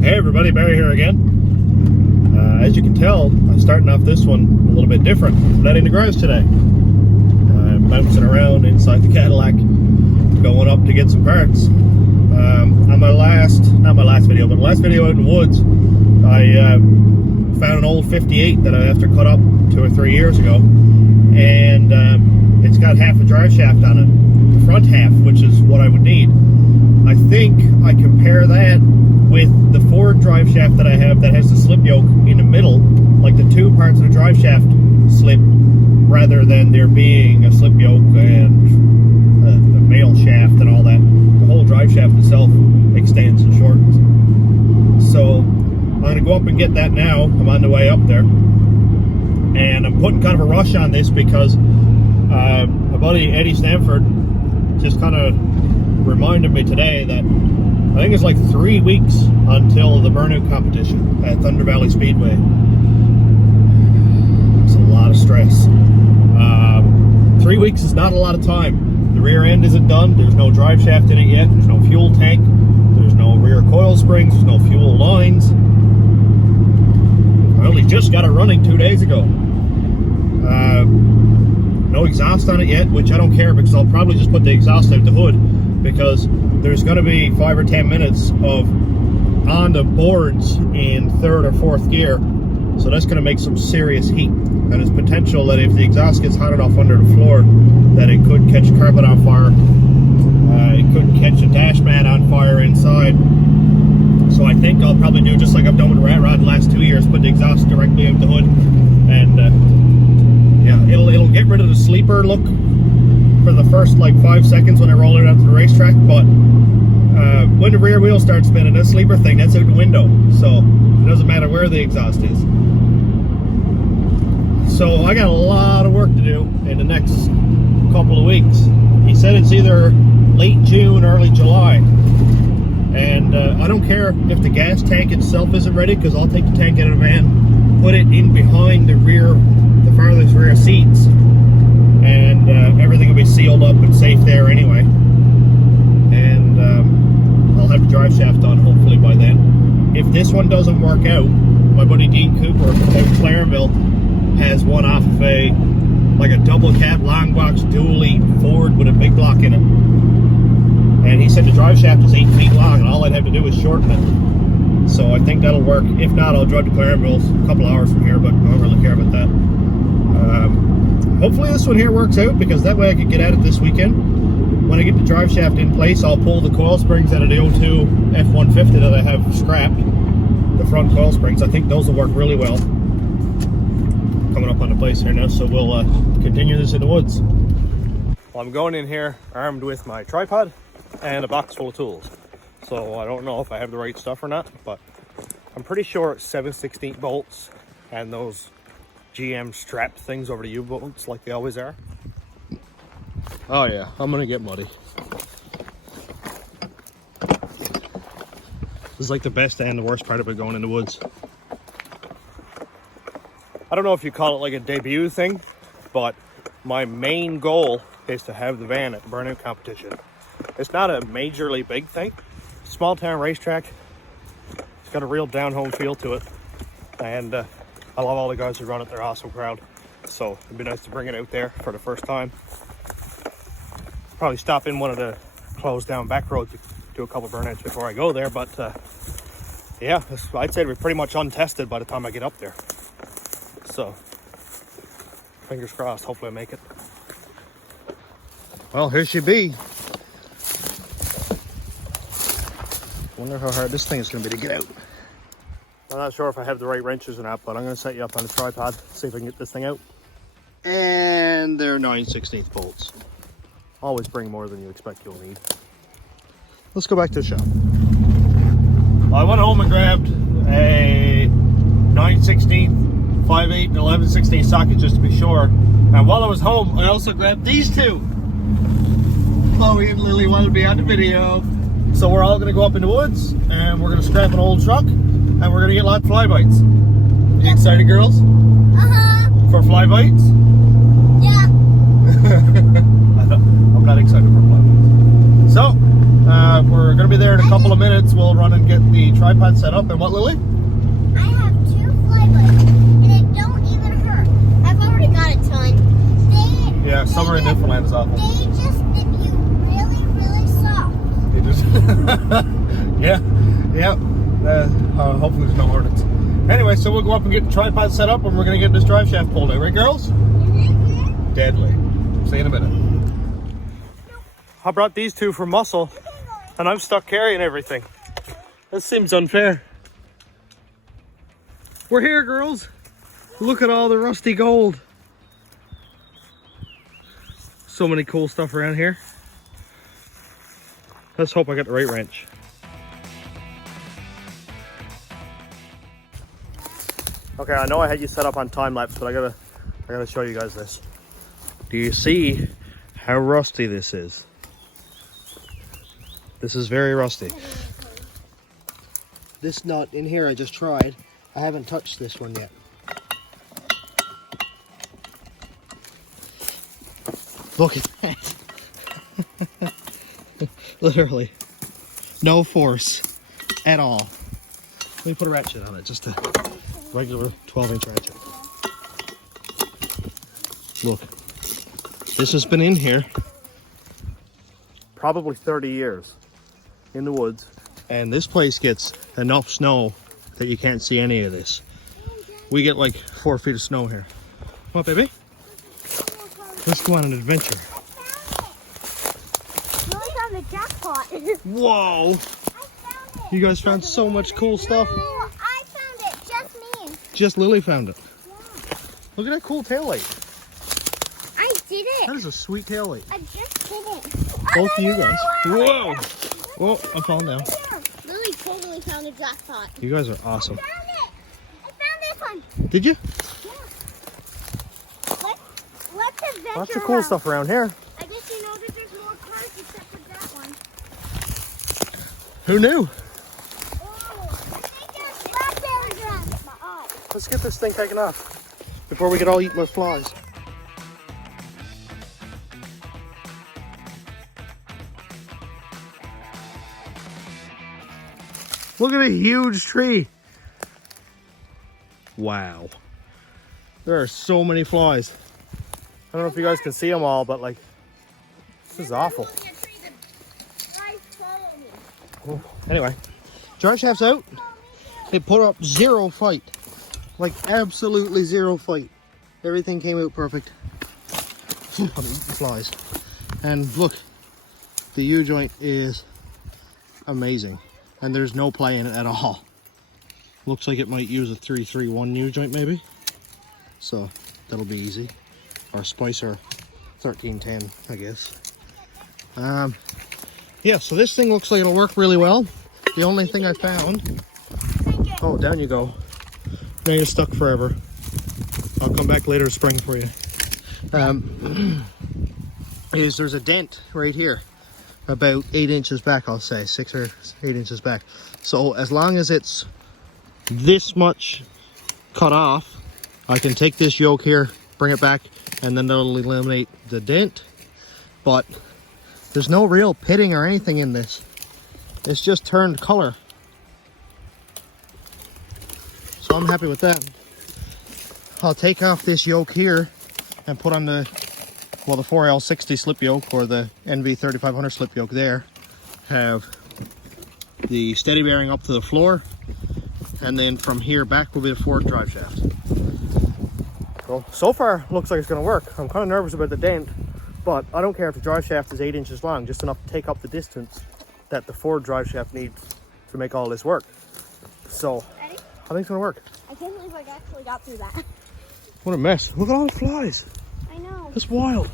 Hey everybody, Barry here again. As you can tell, I'm starting off this one a little bit different. I'm not in the garage today. I'm bouncing around inside the Cadillac, going up to get some parts. On my last, not my last video, but the last video out in the woods, I found an old 58 that I after cut up 2 or 3 years ago, and it's got half a drive shaft on it, the front half, which is what I would need. I think I compare that with the Ford drive shaft that I have that has the slip yoke in the middle, like the two parts of the drive shaft slip, rather than there being a slip yoke and a male shaft and all that. The whole drive shaft itself extends and shortens. So I'm going to go up and get that now. I'm on the way up there, and I'm putting kind of a rush on this because my buddy Eddie Stanford just kind of reminded me today that I think it's like 3 weeks until the burnout competition at Thunder Valley Speedway. It's a lot of stress. 3 weeks is not a lot of time. The rear end isn't done. There's no drive shaft in it yet. There's no fuel tank. There's no rear coil springs. There's no fuel lines. I only just got it running 2 days ago. No exhaust on it yet, which I don't care because I'll probably just put the exhaust out the hood, because there's going to be 5 or 10 minutes of on the boards in 3rd or 4th gear, so that's going to make some serious heat, and there's potential that if the exhaust gets hot enough under the floor that it could catch carpet on fire. It could catch a dash mat on fire inside. So I think I'll probably do just like I've done with the Rat Rod the last 2 years, put the exhaust directly out the hood, and yeah, it'll get rid of the sleeper look for the first like 5 seconds when I roll it out to the racetrack, but when the rear wheel starts spinning, that sleeper thing, that's out the window, so it doesn't matter where the exhaust is. So I got a lot of work to do in the next couple of weeks. He said it's either late June, early July, and I don't care if the gas tank itself isn't ready, because I'll take the tank out of the van, put it in behind the farthest rear seats, and everything will be sealed up and safe there anyway, and I'll have the drive shaft done hopefully by then. If this one doesn't work out, my buddy Dean Cooper from Clarenville has one off of like a double cab long box dually Ford with a big block in it, and he said the drive shaft is 8 feet long and all I'd have to do is shorten it. So I think that'll work. If not, I'll drive to Clarenville, a couple hours from here, but I don't really care about that. Hopefully this one here works out, because that way I could get at it this weekend. When I get the drive shaft in place, I'll pull the coil springs out of the 02 F-150 that I have scrapped, the front coil springs. I think those will work really well. Coming up on the place here now, so we'll continue this in the woods. Well, I'm going in here armed with my tripod and a box full of tools. So I don't know if I have the right stuff or not, but I'm pretty sure it's 7/16 bolts and those GM strapped things over the U-bolts like they always are. Oh yeah, I'm gonna get muddy. This is like the best and the worst part about going in the woods. I don't know if you call it like a debut thing, but my main goal is to have the van at the burnout competition. It's not a majorly big thing. Small town racetrack. It's got a real down home feel to it, and I love all the guys who run it. They're an awesome crowd, so it'd be nice to bring it out there for the first time. Probably stop in one of the closed down back roads to do a couple burnouts before I go there, but yeah, I'd say we're pretty much untested by the time I get up there, so fingers crossed, hopefully I make it. Well, here she be. Wonder how hard this thing is going to be to get out. I'm not sure if I have the right wrenches or not, but I'm going to set you up on the tripod, see if I can get this thing out. And they're 9/16 bolts. Always bring more than you expect you'll need. Let's go back to the shop. I went home and grabbed a 9/16, 5/8, and 11/16 socket just to be sure. And while I was home, I also grabbed these two. Chloe and Lily wanted to be on the video. So we're all going to go up in the woods, and we're going to scrap an old truck, and we're going to get lots of fly bites. You excited, girls? Uh-huh. For fly bites? Yeah. I'm not excited for fly bites. So, we're going to be there in a couple of minutes. We'll run and get the tripod set up. And what, Lily? I have 2 fly buttons, and it don't even hurt. I've already got a ton. Yeah, summer in Newfoundland is awful. They just did you really, really soft. You just yeah. Hopefully there's no hornets. Anyway, so we'll go up and get the tripod set up, and we're going to get this drive shaft pulled out. Right, girls? Mm-hmm. Deadly. See you in a minute. I brought these two for muscle, and I'm stuck carrying everything. This seems unfair. We're here, girls. Look at all the rusty gold. So many cool stuff around here. Let's hope I get the right wrench. Okay, I know I had you set up on time lapse, but I gotta show you guys this. Do you see how rusty this is? This is very rusty. This nut in here I just tried. I haven't touched this one yet. Look at that. Literally. No force at all. Let me put a ratchet on it, just a regular 12-inch ratchet. Look. This has been in here probably 30 years in the woods. And this place gets enough snow that you can't see any of this. We get like 4 feet of snow here. Come on, baby. Let's go on an adventure. Really found the jackpot. Whoa! You guys found so much cool stuff. No, I found it. Just me. Just Lily found it. Yeah. Look at that cool taillight. I did it. That is a sweet taillight. I just did it. Both of you guys. Whoa! Whoa, I'm falling down. Lily totally found a jackpot. You guys are awesome. I found it. I found this one. Did you? Yeah. Let's adventure. Lots of cool around. stuff around here. I guess you know that there's more cars except for that one. Who knew? Oh, I think there's blackberries. My eye. Let's get this thing taken off before we get all eaten by flies. Look at a huge tree. Wow. There are so many flies. I don't know if you guys can see them all, but like, this is awful. Well, anyway, drive shaft's out. It put up 0 fight. Like absolutely 0 fight. Everything came out perfect. I'm eating flies. And look, the U-joint is amazing. And there's no play in it at all. Looks like it might use a 331 U-joint maybe. So that'll be easy. Or Spicer 1310, I guess. Yeah, so this thing looks like it'll work really well. The only thing I found... Oh, down you go. Now you're stuck forever. I'll come back later spring for you. Is there's a dent right here. About 8 inches back, I'll say. 6 or 8 inches back. So as long as it's this much cut off, I can take this yoke here, bring it back, and then that'll eliminate the dent. But there's no real pitting or anything in this. It's just turned color. So I'm happy with that. I'll take off this yoke here and put on the 4L60 slip yoke or the NV3500 slip yoke there. Have the steady bearing up to the floor, and then from here back will be the Ford drive shaft. So far looks like it's going to work. I'm kind of nervous about the dent, but I don't care if the drive shaft is 8 inches long, just enough to take up the distance that the Ford drive shaft needs to make all this work. So Ready? I think it's going to work. I can't believe I actually got through that. What a mess. Look at all the flies. I know. That's wild.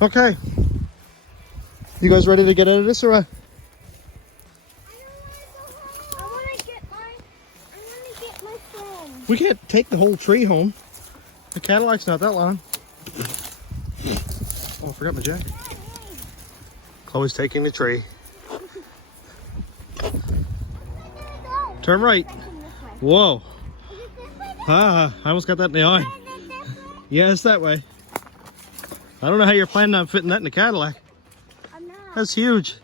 Okay. You guys ready to get out of this or what? I want to get my phone. We can't take the whole tree home. The Cadillac's not that long. Oh, I forgot my jacket. Chloe's taking the tree. Turn right. Whoa. Ah, I almost got that in the eye. Yeah, it's that way. I don't know how you're planning on fitting that in the Cadillac. I'm not. That's huge.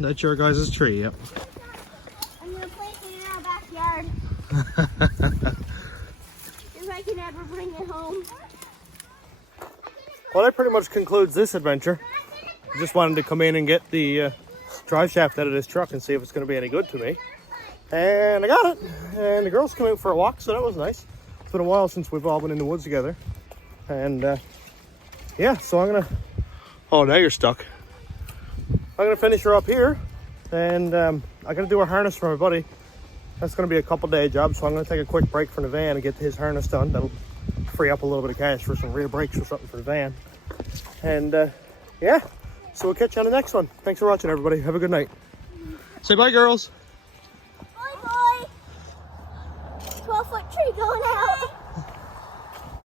That's your guys' tree, yep. I'm gonna place it in our backyard. If I can ever bring it home. Well, that pretty much concludes this adventure. Just wanted to come in and get the drive shaft out of this truck and see if it's going to be any good to me. And I got it. And the girls came out for a walk, so that was nice. It's been a while since we've all been in the woods together. And yeah, so I'm going to... Oh, now you're stuck. I'm going to finish her up here. And I got to do a harness for my buddy. That's going to be a couple day job, so I'm going to take a quick break from the van and get his harness done. That'll free up a little bit of cash for some rear brakes or something for the van. And yeah, so we'll catch you on the next one. Thanks for watching, everybody. Have a good night. Say bye, girls.